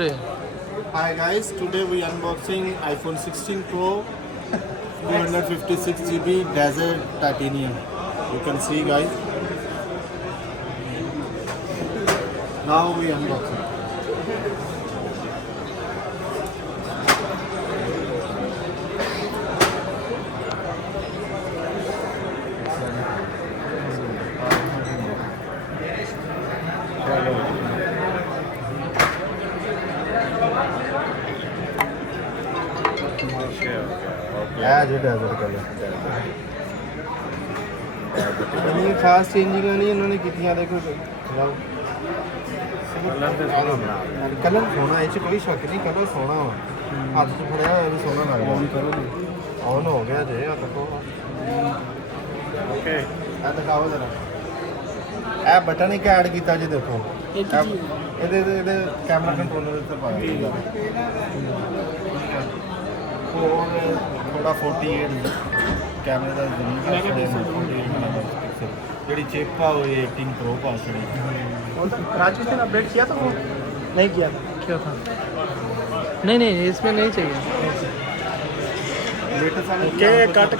Hi guys, today we unboxing iPhone 16 Pro 256 GB Desert Titanium. You can see guys. Now we unboxing. आज desert colour इन्हीं खास changing नहीं इन्होंने कितियां देखो colour सोना है कोई शक नहीं कलर सोना वा हाथ च फड़िया होया भी सोना लगदा ऑन करो ऑन हो गया जे आ देखो ओके आ दिखाओ जरा ए बटन ही ऐड कीता जे देखो ਇਹਦੇ ਕੈਮਰਾ ਕੰਟਰੋਲਰ ਉੱਤੇ ਪਾਇਆ और थोड़ा 48 कैमरे का जरूर जी चिप आ वो 18 प्रो पास राजेश ने अपडेट किया था वो नहीं किया क्या था नहीं इसमें नहीं चाहिए लेटेस्ट